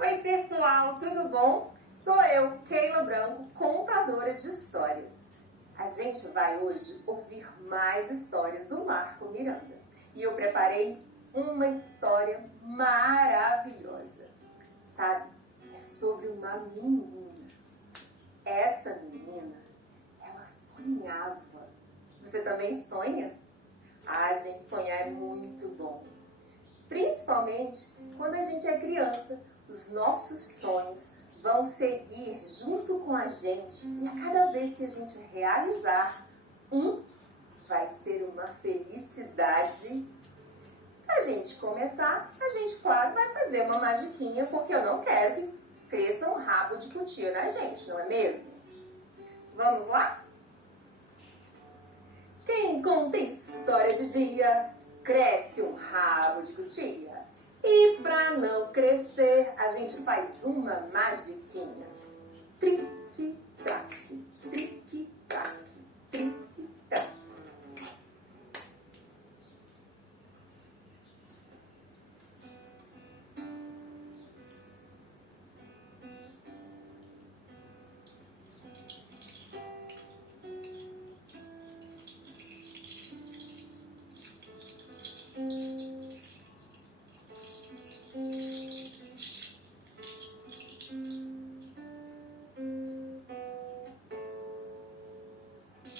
Oi pessoal, tudo bom? Sou eu, Keila Branco, contadora de histórias. A gente vai hoje ouvir mais histórias do Marco Miranda. E eu preparei uma história maravilhosa. Sabe, é sobre uma menina. Essa menina, ela sonhava. Você também sonha? Ah, gente, sonhar é muito bom. Principalmente quando a gente é criança, os nossos sonhos vão seguir junto com a gente e a cada vez que a gente realizar um, vai ser uma felicidade. Pra gente começar, a gente, claro, vai fazer uma magiquinha, porque eu não quero que cresça um rabo de cutia na gente, não é mesmo? Vamos lá? Quem conta história de dia, cresce um rabo de cutia. E para não crescer, a gente faz uma magiquinha. Trique-traque, trique-traque, trique-traque.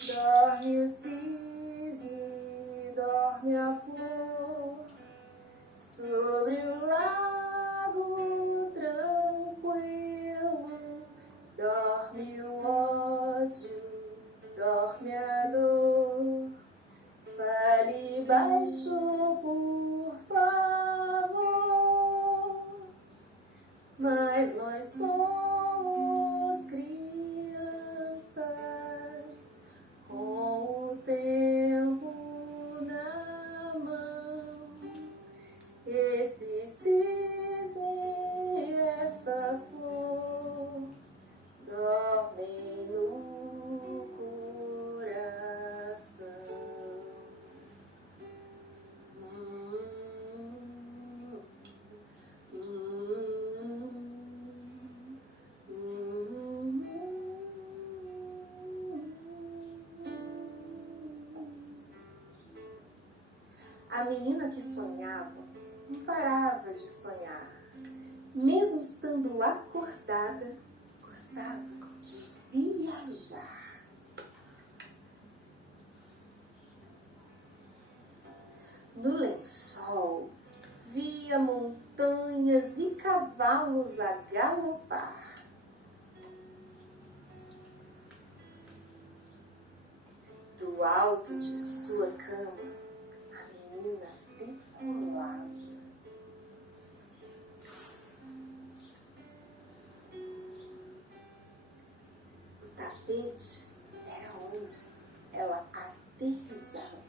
Dorme o cisne, dorme a flor, sobre o lago tranquilo. Dorme o ódio, dorme a dor, fale baixo, por favor. Mas nós somos crianças, com o tempo na mão. Esse cisne, esta flor, dormem no coração. A menina que sonhava não parava de sonhar. Mesmo estando acordada, gostava de viajar. No lençol, via montanhas e cavalos a galopar. Do alto de sua cama, a menina decolava. O tapete era onde ela aterrissava.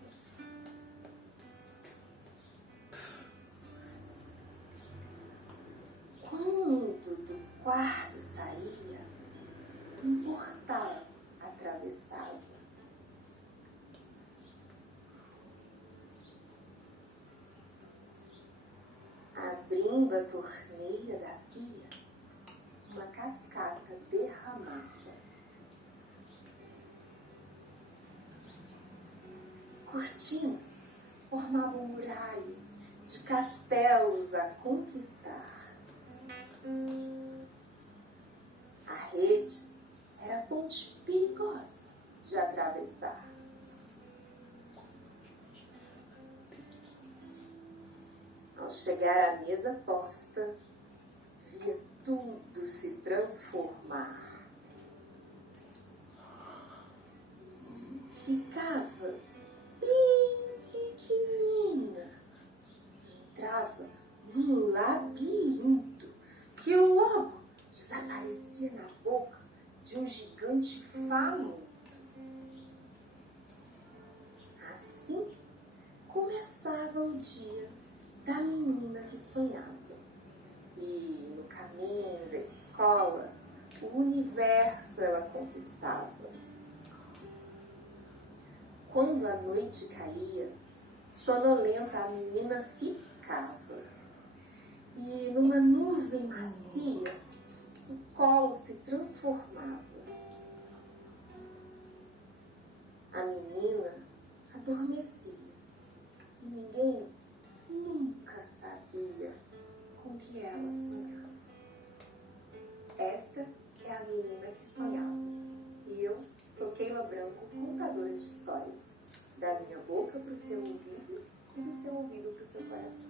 Quando do quarto saía, um portal atravessava. Abrindo a torneira da pia, uma cascata derramava. Cortinas formavam muralhas de castelos a conquistar. A rede era ponte perigosa de atravessar. Ao chegar à mesa posta, via tudo se transformar. Ficava bem pequenina e entrava num labirinto que logo desaparecia na boca de um gigante faminto. Assim começava o dia da menina que sonhava. E no caminho da escola, o universo ela conquistava. Quando a noite caía, sonolenta a menina ficava. e numa nuvem macia, o colo se transformava. A menina adormecia e ninguém nunca sabia com que ela sonhava. Esta é a menina que sonhava. E eu sou Keila Branco, contadora de histórias. Da minha boca para o seu ouvido e do seu ouvido para o seu coração.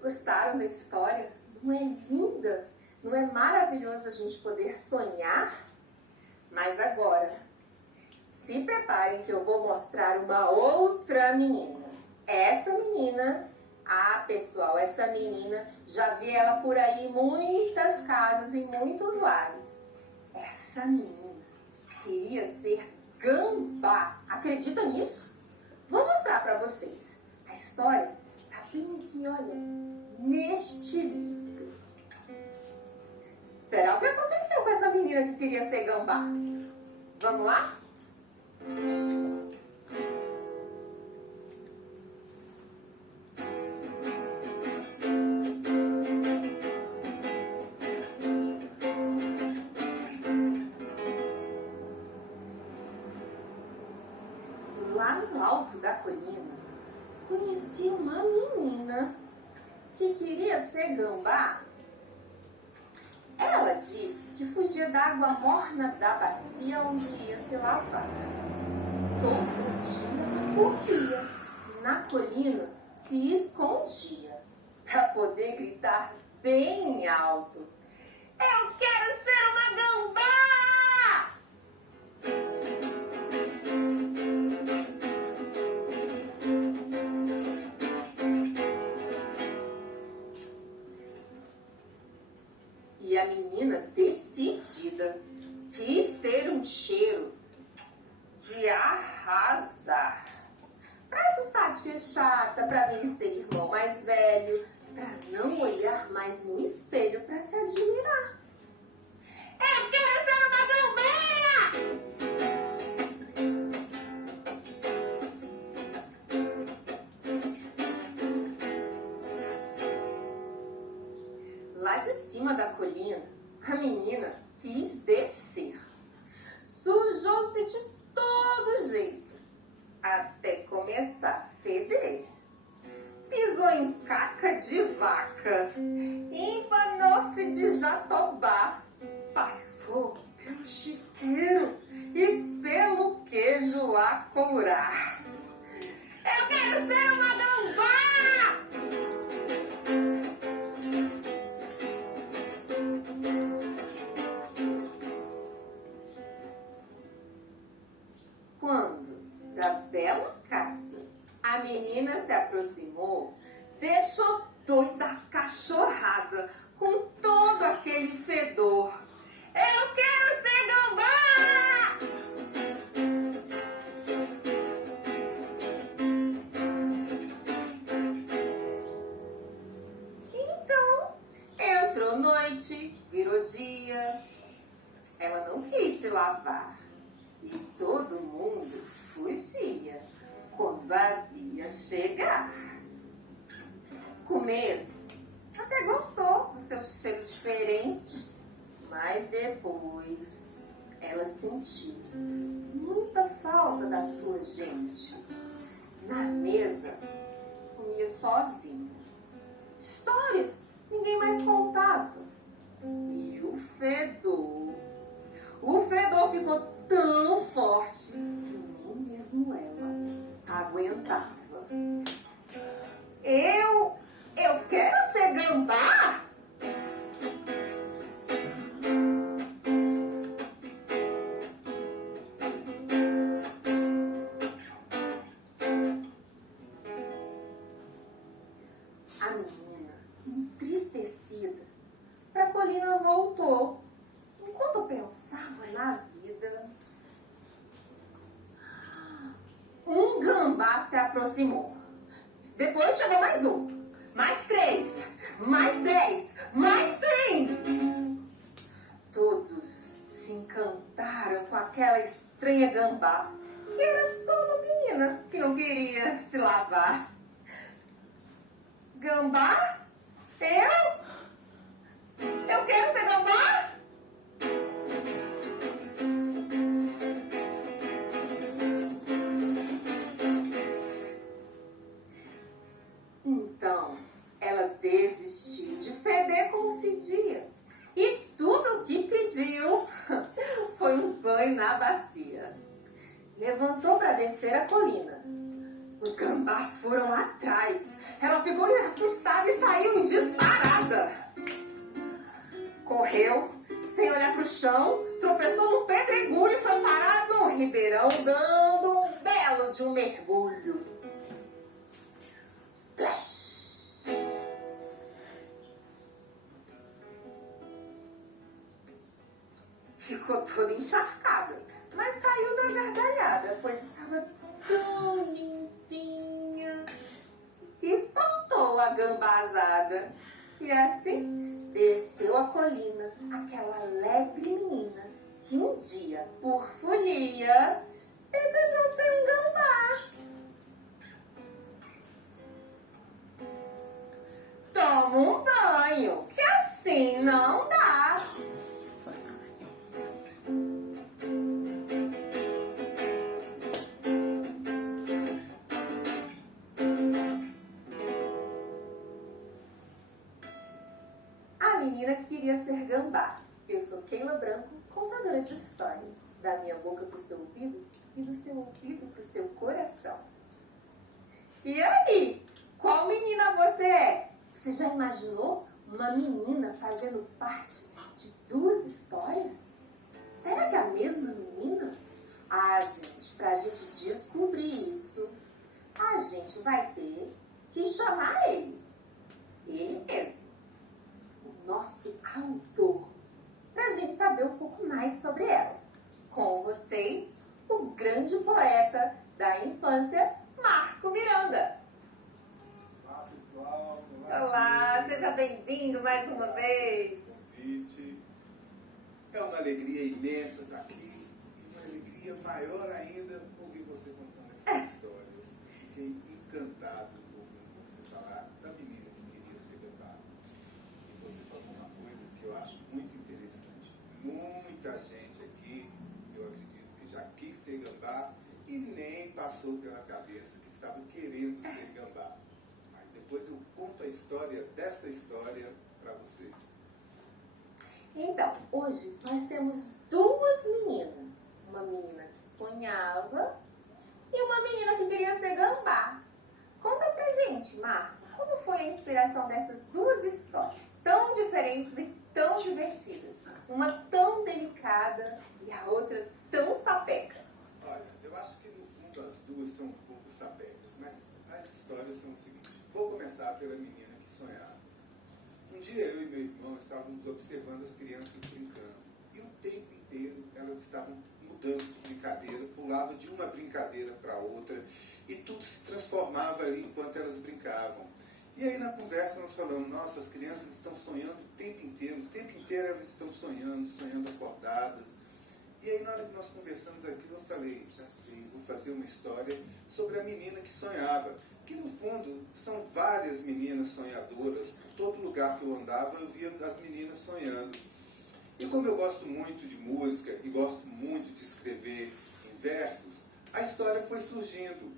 Gostaram da história? Não é linda? Não é maravilhoso a gente poder sonhar? Mas agora, se preparem que eu vou mostrar uma outra menina. Essa menina, pessoal, essa menina, já vi ela por aí em muitas casas, em muitos lares. Essa menina queria ser gambá. Acredita nisso? Vou mostrar para vocês. A história está bem aqui, olha, neste livro. Será o que aconteceu com essa menina que queria ser gambá? Vamos lá? Lá no alto da colina, conheci uma menina que queria ser gambá. Ela disse que fugia da água morna da bacia onde ia se lavar. Todo dia ela corria e na colina se escondia para poder gritar bem alto: "Eu quero ser uma gambá!" E a menina, decidida, quis ter um cheiro de arrasar. Para assustar a tia chata, para vencer irmão mais velho, para não olhar mais no espelho para se admirar. Eu quero ser uma gambá! Lá de cima da colina, a menina quis descer. Sujou-se de todo jeito, até começar a feder. Pisou em caca de vaca, empanou-se de jatobá, passou pelo chiqueiro e pelo queijo a courar. Eu quero ser uma gambá! Quando da bela casa a menina se aproximou, deixou doida a cachorrada com todo aquele fedor. Eu quero ser gambá! Então, entrou noite, virou dia. Ela não quis se lavar. E todo mundo fugia quando a via chegar. Começo, até gostou do seu cheiro diferente, mas depois ela sentiu muita falta da sua gente. Na mesa, comia sozinha. Histórias ninguém mais contava. E o fedor ficou tão forte que nem mesmo ela aguentava. Eu quero ser gambá? A menina, entristecida, para a colina voltou. Enquanto pensava na vida, um gambá se aproximou. Depois chegou mais um, mais 3, mais 10, mais 100. Todos se encantaram com a aquela estranha gambá, que era só uma menina que não queria se lavar. Gambá? Eu quero ser gambá? Então, ela desistiu de feder como fedia. E tudo o que pediu foi um banho na bacia. Levantou para descer a colina. Os gambás foram atrás. Ela ficou assustada e saiu disparada. Correu, sem olhar para o chão, tropeçou no pedregulho e foi parar no ribeirão, dando um belo de um mergulho. Splash! Ficou toda encharcada, mas caiu na gargalhada, pois estava tão limpinha que espantou a gambazada. E assim desceu a colina aquela alegre menina que um dia, por folia, desejou ser um gambá. Toma um banho, que assim não dá. A menina que queria ser gambá. Eu sou Keila Branco, contadora de histórias. Da minha boca pro seu ouvido e do seu ouvido pro seu coração. E aí, qual menina você é? Você já imaginou uma menina fazendo parte de duas histórias? Será que é a mesma menina? Ah, gente, pra gente descobrir isso, a gente vai ter que chamar ele. Ele mesmo. O nosso autor. Pra gente saber um pouco mais sobre ela. Com vocês, o grande poeta da infância, Marco Miranda. Olá, pessoal. Olá, seja bem-vindo mais uma vez. Convite. É uma alegria imensa estar aqui e uma alegria maior ainda ouvir você contando essas histórias. Fiquei encantado ouvindo você falar da menina que queria ser gambá. E você falou uma coisa que eu acho muito interessante. Muita gente aqui, eu acredito que já quis ser gambá e nem passou pela cabeça que estava querendo ser gambá. Mas depois eu conto a história dessa história para vocês. Então, hoje nós temos duas meninas. Uma menina que sonhava e uma menina que queria ser gambá. Conta pra gente, Marco, como foi a inspiração dessas duas histórias, tão diferentes e tão divertidas? Uma tão delicada e a outra tão sapeca. Olha, eu acho que no fundo as duas são um pouco sapecas, mas as histórias são o seguinte. Vou começar pela menina que sonhava. Um dia eu e meu irmão estávamos observando as crianças brincando. E o tempo inteiro elas estavam mudando de brincadeira, pulavam de uma brincadeira para outra, e tudo se transformava ali enquanto elas brincavam. E aí na conversa nós falamos, nossa, as crianças estão sonhando o tempo inteiro elas estão sonhando acordadas. E aí na hora que nós conversamos aquilo, eu falei, já sei, vou fazer uma história sobre a menina que sonhava. Que no fundo são várias meninas sonhadoras, por todo lugar que eu andava eu via as meninas sonhando. E como eu gosto muito de música e gosto muito de escrever em versos, a história foi surgindo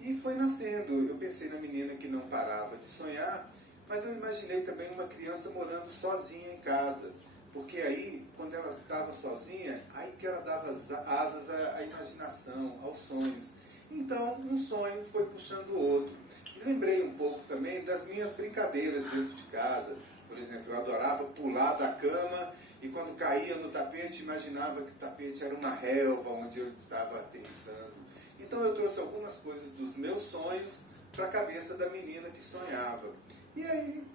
e foi nascendo. Eu pensei na menina que não parava de sonhar, mas eu imaginei também uma criança morando sozinha em casa. Porque aí, quando ela estava sozinha, aí que ela dava asas à imaginação, aos sonhos. Então, um sonho foi puxando o outro. E lembrei um pouco também das minhas brincadeiras dentro de casa. Por exemplo, eu adorava pular da cama e quando caía no tapete, imaginava que o tapete era uma relva onde eu estava aterrissando. Então, eu trouxe algumas coisas dos meus sonhos para a cabeça da menina que sonhava. E aí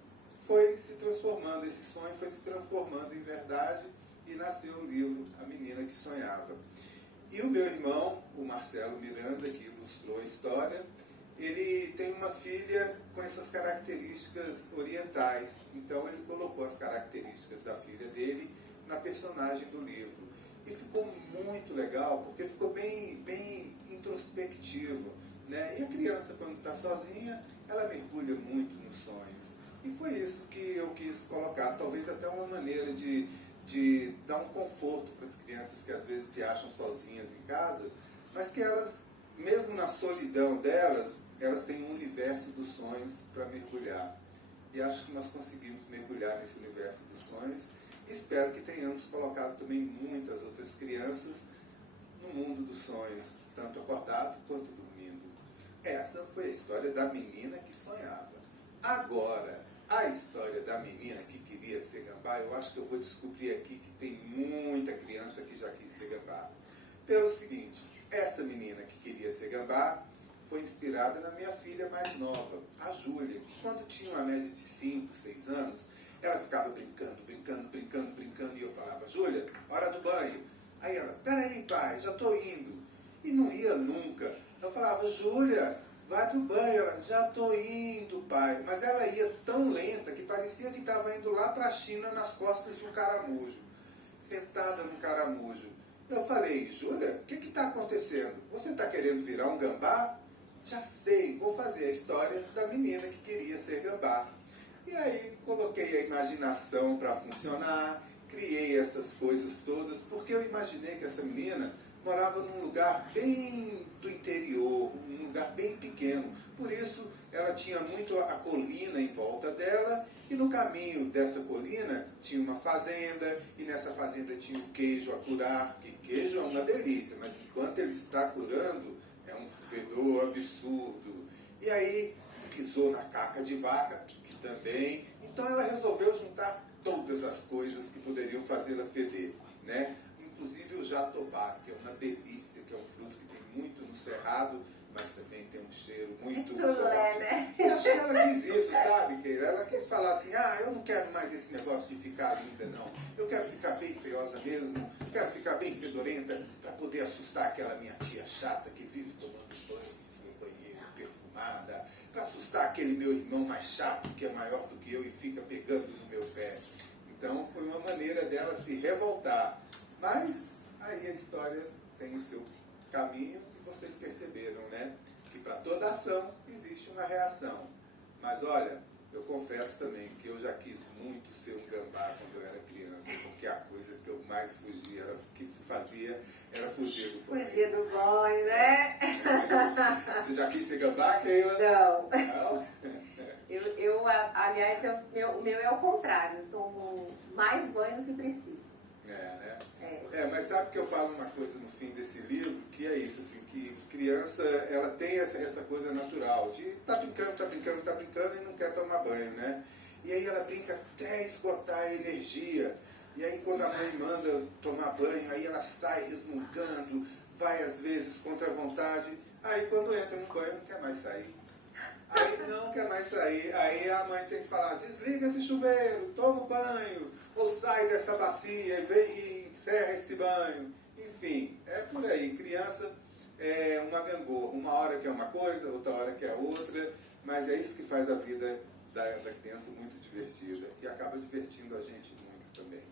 foi se transformando, esse sonho foi se transformando em verdade e nasceu o livro A Menina que Sonhava. E o meu irmão, o Marcelo Miranda, que ilustrou a história, ele tem uma filha com essas características orientais. Então ele colocou as características da filha dele na personagem do livro. E ficou muito legal, porque ficou bem introspectivo, né? E a criança, quando está sozinha, ela mergulha muito nos sonhos. E foi isso que eu quis colocar, talvez até uma maneira de dar um conforto para as crianças que às vezes se acham sozinhas em casa, mas que elas, mesmo na solidão delas, elas têm um universo dos sonhos para mergulhar. E acho que nós conseguimos mergulhar nesse universo dos sonhos. Espero que tenhamos colocado também muitas outras crianças no mundo dos sonhos, tanto acordado quanto dormindo. Essa foi a história da menina que sonhava. Agora, a história da menina que queria ser gambá, eu acho que eu vou descobrir aqui que tem muita criança que já quis ser gambá. Pelo seguinte, essa menina que queria ser gambá foi inspirada na minha filha mais nova, a Júlia, que quando tinha uma média de 5, 6 anos, ela ficava brincando, e eu falava, Júlia, hora do banho. Aí ela, peraí pai, já estou indo. E não ia nunca. Eu falava, Júlia, vai pro banho. Ela, já estou indo, pai. Mas ela ia tão lenta que parecia que estava indo lá para a China nas costas de um caramujo, sentada no caramujo. Eu falei, Júlia, o que está acontecendo? Você está querendo virar um gambá? Já sei, vou fazer a história da menina que queria ser gambá. E aí coloquei a imaginação para funcionar, criei essas coisas todas, porque eu imaginei que essa menina morava num lugar bem do interior, um lugar bem pequeno. Por isso, ela tinha muito a colina em volta dela, e no caminho dessa colina tinha uma fazenda, e nessa fazenda tinha o queijo a curar, que queijo é uma delícia, mas enquanto ele está curando, é um fedor absurdo. E aí, pisou na caca de vaca, que também... Então ela resolveu juntar todas as coisas que poderiam fazê-la feder, né? Inclusive o jatobá, que é uma delícia, que é um fruto que tem muito no cerrado, mas também tem um cheiro muito forte. Né? E acho que ela quis isso, sabe, Keila? Ela quis falar assim, eu não quero mais esse negócio de ficar linda, não. Eu quero ficar bem feiosa mesmo, quero ficar bem fedorenta, para poder assustar aquela minha tia chata que vive tomando banho no banheiro, perfumada, para assustar aquele meu irmão mais chato, que é maior do que eu e fica pegando no meu pé. Então foi uma maneira dela se revoltar. Mas aí a história tem o seu caminho e vocês perceberam, né? Que para toda ação existe uma reação. Mas olha, eu confesso também que eu já quis muito ser um gambá quando eu era criança, porque a coisa que eu mais fazia era fugir do banho. Fugir do banho, né? Você já quis ser gambá, Keila? Não. Não? Aliás, o meu é o contrário. Eu tomo mais banho do que preciso. Né? Mas sabe que eu falo uma coisa no fim desse livro, que é isso, assim, que criança, ela tem essa coisa natural, de tá brincando e não quer tomar banho, né? E aí ela brinca até esgotar a energia. E aí quando a mãe manda tomar banho, aí ela sai resmungando, vai às vezes contra a vontade, aí quando entra no banho não quer mais sair. Aí não quer mais sair, aí a mãe tem que falar, desliga esse chuveiro, toma o banho, ou sai dessa bacia e encerra esse banho. Enfim, é por aí. Criança é uma gangorra, uma hora quer uma coisa, outra hora quer outra, mas é isso que faz a vida da criança muito divertida, e acaba divertindo a gente muito também.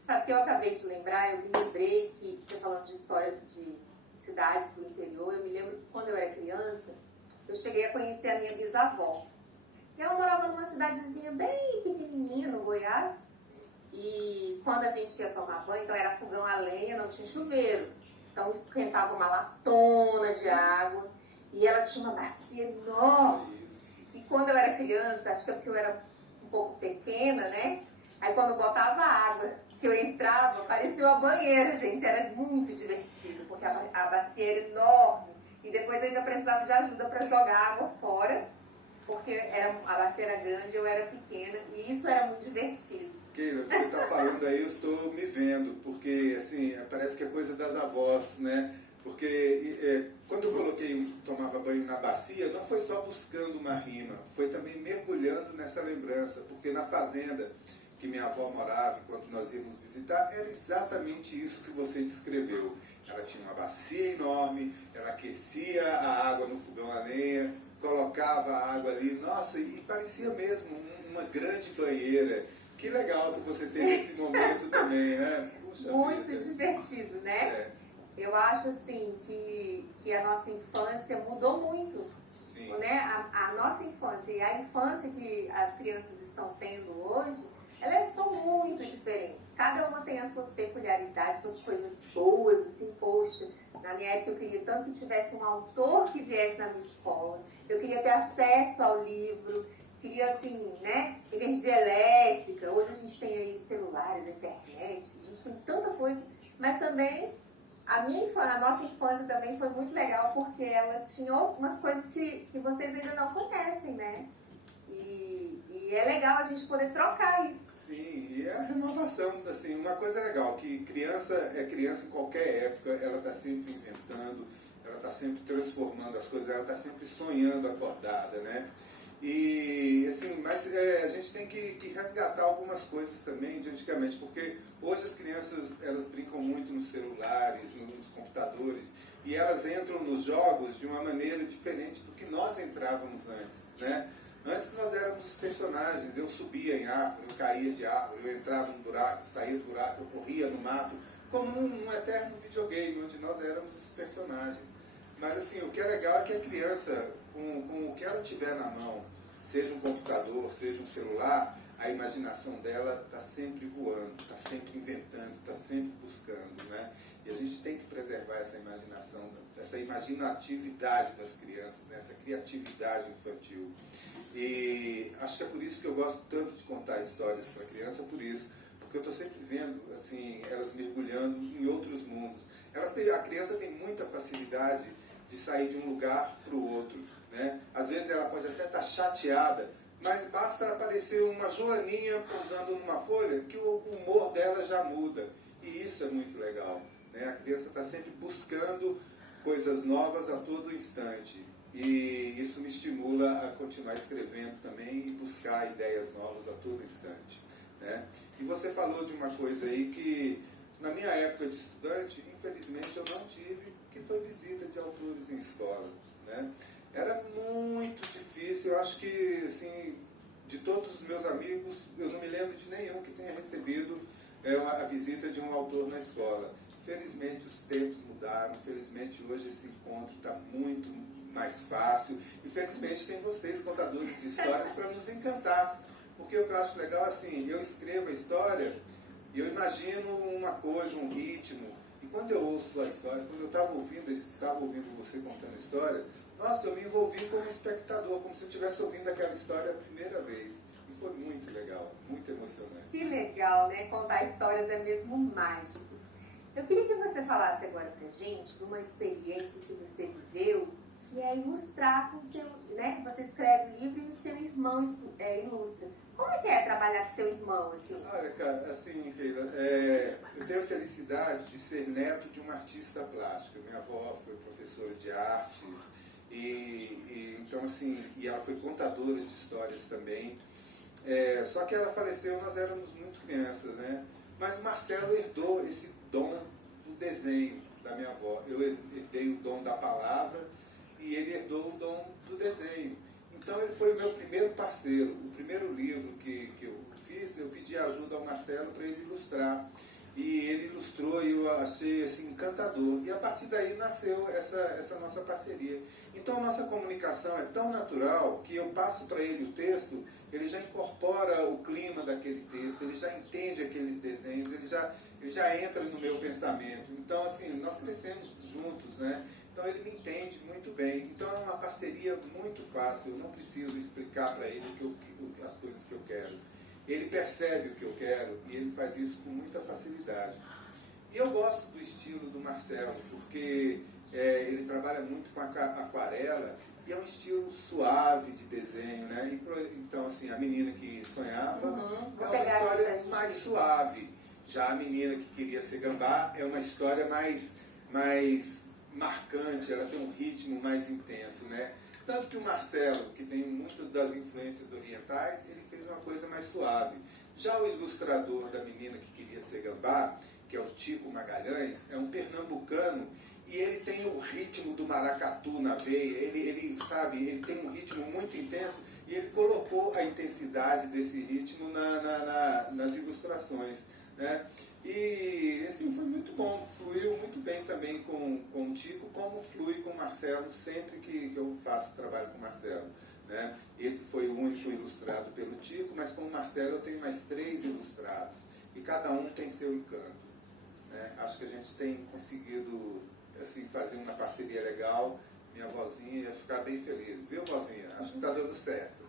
Sabe o que eu acabei de lembrar? Eu me lembrei que, você falando de história de cidades do interior, eu me lembro que quando eu era criança, eu cheguei a conhecer a minha bisavó. E ela morava numa cidadezinha bem pequenininha, no Goiás. E quando a gente ia tomar banho, então era fogão a lenha, não tinha chuveiro. Então esquentava uma latona de água. E ela tinha uma bacia enorme. E quando eu era criança, acho que é porque eu era um pouco pequena, né? Aí quando eu botava água, que eu entrava, parecia uma banheira, gente. Era muito divertido, porque a bacia era enorme. E depois eu ainda precisava de ajuda para jogar água fora, porque a bacia era grande, eu era pequena, e isso era muito divertido. Keila, você está falando aí, eu estou me vendo, porque assim, parece que é coisa das avós, né? Porque quando eu tomava banho na bacia, não foi só buscando uma rima, foi também mergulhando nessa lembrança, porque na fazenda que minha avó morava, enquanto nós íamos visitar, era exatamente isso que você descreveu. Ela tinha uma bacia enorme, ela aquecia a água no fogão a lenha, colocava a água ali, nossa, e parecia mesmo uma grande banheira Que legal que você teve esse momento também, né? Puxa Muito vida. divertido, né? É, Eu acho assim que a nossa infância mudou muito, sim. né? A nossa infância e a infância que as crianças estão tendo hoje, elas são muito diferentes. Cada uma tem as suas peculiaridades, suas coisas boas, assim, poxa. Na minha época eu queria tanto que tivesse um autor que viesse na minha escola. Eu queria ter acesso ao livro, queria assim, né? Energia elétrica. Hoje a gente tem aí celulares, internet, a gente tem tanta coisa, mas também a nossa infância também foi muito legal porque ela tinha algumas coisas que vocês ainda não conhecem, né? E é legal a gente poder trocar isso. Sim, e a renovação, assim, uma coisa legal, que criança é criança em qualquer época, ela está sempre inventando, ela está sempre transformando as coisas, ela está sempre sonhando acordada, né? E, assim, mas a gente tem que resgatar algumas coisas também de antigamente, porque hoje as crianças, elas brincam muito nos celulares, nos computadores, e elas entram nos jogos de uma maneira diferente do que nós entrávamos antes, né? Antes nós éramos os personagens, eu subia em árvore, eu caía de árvore, eu entrava no buraco, saía do buraco, eu corria no mato, como um eterno videogame, onde nós éramos os personagens. Mas assim, o que é legal é que a criança, com o que ela tiver na mão, seja um computador, seja um celular, a imaginação dela está sempre voando, está sempre inventando, está sempre buscando, né? E a gente tem que preservar essa imaginação, essa imaginatividade das crianças, né? Essa criatividade infantil. E acho que é por isso que eu gosto tanto de contar histórias para criança, por isso, porque eu estou sempre vendo assim, elas mergulhando em outros mundos. A criança tem muita facilidade de sair de um lugar para o outro, né? Às vezes ela pode até estar chateada, mas basta aparecer uma joaninha pousando numa folha que o humor dela já muda. E isso é muito legal, né? A criança está sempre buscando coisas novas a todo instante. E isso me estimula a continuar escrevendo também e buscar ideias novas a todo instante, né? E você falou de uma coisa aí que, na minha época de estudante, infelizmente eu não tive, que foi visita de autores em escola, né? Era muito difícil, eu acho que, assim, de todos os meus amigos, eu não me lembro de nenhum que tenha recebido a visita de um autor na escola. Felizmente os tempos mudaram, felizmente hoje esse encontro está muito mais fácil, e felizmente tem vocês, contadores de histórias, para nos encantar, porque o que eu acho legal, assim, eu escrevo a história e eu imagino uma coisa, um ritmo, e quando eu ouço a história, quando eu estava ouvindo você contando a história, nossa, eu me envolvi como espectador, como se eu estivesse ouvindo aquela história a primeira vez, e foi muito legal, muito emocionante. Que legal, né? Contar a história é mesmo mágico. Eu queria que você falasse agora pra gente de uma experiência que você viveu, que é ilustrar com o seu, né? Você escreve livro e o seu irmão ilustra. Como é que é trabalhar com seu irmão, assim? Olha, cara, assim, Keila, eu tenho a felicidade de ser neto de uma artista plástica. Minha avó foi professora de artes, então, assim, e ela foi contadora de histórias também. Só que ela faleceu, nós éramos muito crianças, né? Mas o Marcelo herdou esse dom do desenho da minha avó. Eu herdei o dom da palavra e ele herdou o dom do desenho. Então ele foi o meu primeiro parceiro. O primeiro livro que eu fiz, eu pedi ajuda ao Marcelo para ele ilustrar. E ele ilustrou e eu achei assim, encantador. E a partir daí nasceu essa nossa parceria. Então a nossa comunicação é tão natural que eu passo para ele o texto, ele já incorpora o clima daquele texto, ele já entende aqueles desenhos, ele já entra no meu pensamento. Então, assim, nós crescemos juntos, né? Então ele me entende muito bem. Então é uma parceria muito fácil, eu não preciso explicar para ele as coisas que eu quero. Ele percebe o que eu quero e ele faz isso com muita facilidade. E eu gosto do estilo do Marcelo, porque ele trabalha muito com aquarela e é um estilo suave de desenho, né? Então, assim, a menina que sonhava é uma história mais suave. Já a menina que queria ser gambá é uma história mais marcante, ela tem um ritmo mais intenso, né? Tanto que o Marcelo, que tem muito das influências orientais, ele fez uma coisa mais suave. Já o ilustrador da menina que queria ser gambá, que é o Tico Magalhães, é um pernambucano, e ele tem o ritmo do maracatu na veia, ele sabe, ele tem um ritmo muito intenso e ele colocou a intensidade desse ritmo nas ilustrações, né? E assim, foi muito bom, fluiu muito bem também com o Tico, como flui com o Marcelo sempre que eu faço trabalho com o Marcelo, né? Esse foi o único ilustrado pelo Tico, mas com o Marcelo eu tenho mais 3 ilustrados e cada um tem seu encanto, né? Acho que a gente tem conseguido assim, fazer uma parceria legal. Minha vozinha ia ficar bem feliz, viu, vozinha? Acho que está dando certo.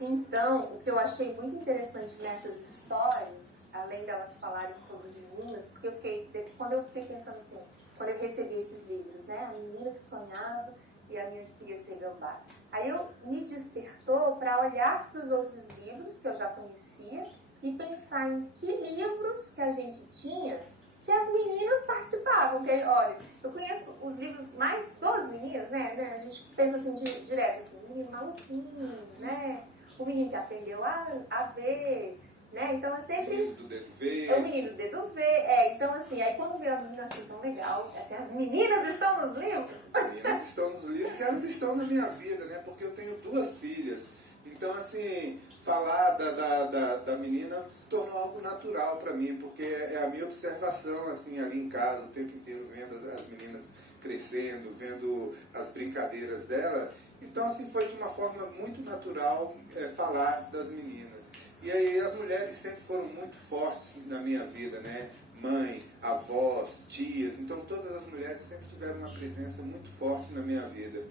Então, o que eu achei muito interessante nessas histórias, além delas falarem sobre meninas, porque quando eu fiquei pensando assim, quando eu recebi esses livros, né, a menina que sonhava e a minha filha ser gambá, aí me despertou para olhar para os outros livros que eu já conhecia e pensar em que livros que a gente tinha que as meninas participavam. Porque, olha, eu conheço os livros mais dos meninos, né? A gente pensa assim, direto, assim, menino maluquinho, né? O menino que aprendeu a ver, né? Então é sempre... O menino do dedo V. É o menino do dedo V. Então assim, aí quando veio as meninas, eu achei tão legal. Assim, as meninas estão nos livros? As meninas estão nos livros e elas estão na minha vida, né? Porque eu tenho 2 filhas. Então, assim, falar da menina se tornou algo natural para mim, porque é a minha observação, assim, ali em casa, o tempo inteiro, vendo as meninas crescendo, vendo as brincadeiras dela. Então, assim, foi de uma forma muito natural falar das meninas. E aí as mulheres sempre foram muito fortes na minha vida, né? Mãe, avós, tias, então todas as mulheres sempre tiveram uma presença muito forte na minha vida.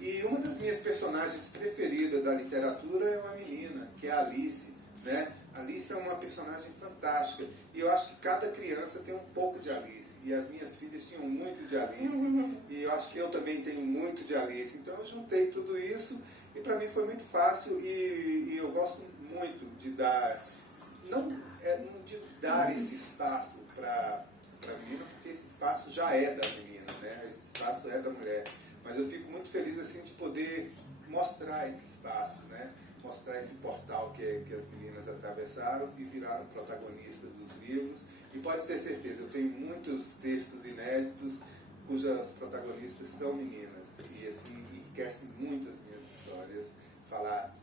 E uma das minhas personagens preferidas da literatura é uma menina, que é a Alice, né? Alice é uma personagem fantástica. E eu acho que cada criança tem um pouco de Alice. E as minhas filhas tinham muito de Alice. E eu acho que eu também tenho muito de Alice. Então eu juntei tudo isso e para mim foi muito fácil. E eu gosto muito de dar, não de dar esse espaço para a menina, porque esse espaço já é da menina, né? Esse espaço é da mulher. Mas eu fico muito feliz assim de poder mostrar esse espaço, né? Mostrar esse portal que as meninas atravessaram e viraram protagonistas dos livros. E pode ter certeza, eu tenho muitos textos inéditos cujas protagonistas são meninas. E assim, enriquece muito as minhas histórias falar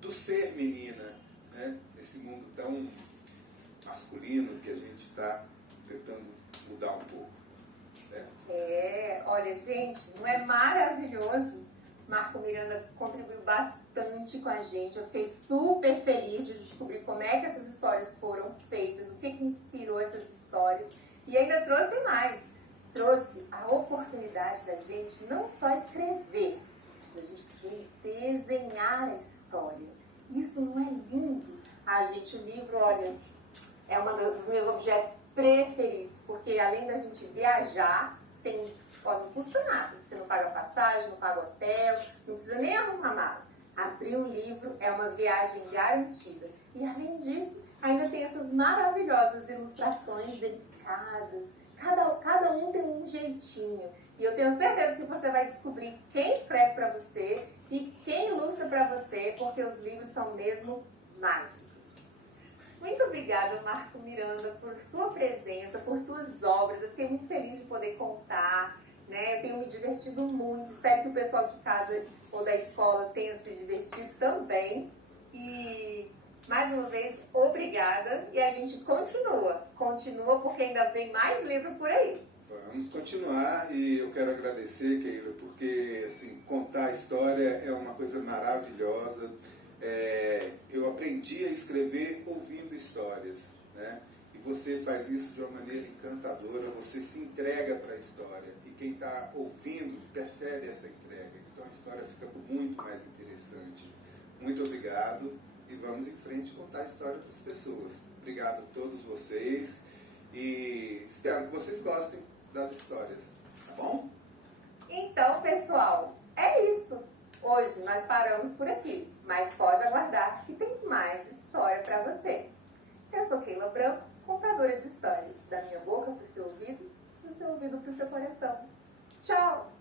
do ser menina, né? Nesse mundo tão masculino que a gente está tentando mudar um pouco. Olha, gente, não é maravilhoso? Marco Miranda contribuiu bastante com a gente. Eu fiquei super feliz de descobrir como é que essas histórias foram feitas, o que inspirou essas histórias. E ainda trouxe mais. Trouxe a oportunidade da gente não só escrever, mas a gente desenhar a história. Isso não é lindo? Gente, o livro, olha, é um dos meus objetos preferidos, porque além da gente viajar, não custa nada. Você não paga passagem, não paga hotel, não precisa nem arrumar mala. Abrir um livro é uma viagem garantida. E além disso, ainda tem essas maravilhosas ilustrações delicadas. Cada um tem um jeitinho. E eu tenho certeza que você vai descobrir quem escreve para você e quem ilustra para você, porque os livros são mesmo mágicos. Muito obrigada, Marco Miranda, por sua presença, por suas obras. Eu fiquei muito feliz de poder contar, né? Eu tenho me divertido muito. Espero que o pessoal de casa ou da escola tenha se divertido também. E, mais uma vez, obrigada. E a gente continua porque ainda vem mais livro por aí. Vamos continuar e eu quero agradecer, Keila, porque assim, contar a história é uma coisa maravilhosa. Eu aprendi a escrever ouvindo histórias, né? E você faz isso de uma maneira encantadora, você se entrega para a história e quem está ouvindo percebe essa entrega, então a história fica muito mais interessante. Muito obrigado e vamos em frente contar a história para as pessoas. Obrigado a todos vocês e espero que vocês gostem das histórias, tá bom? Então, pessoal, é isso. Hoje nós paramos por aqui, mas pode aguardar que tem mais história para você. Eu sou Keila Branco, contadora de histórias, da minha boca para o seu ouvido, do seu ouvido para o seu coração. Tchau!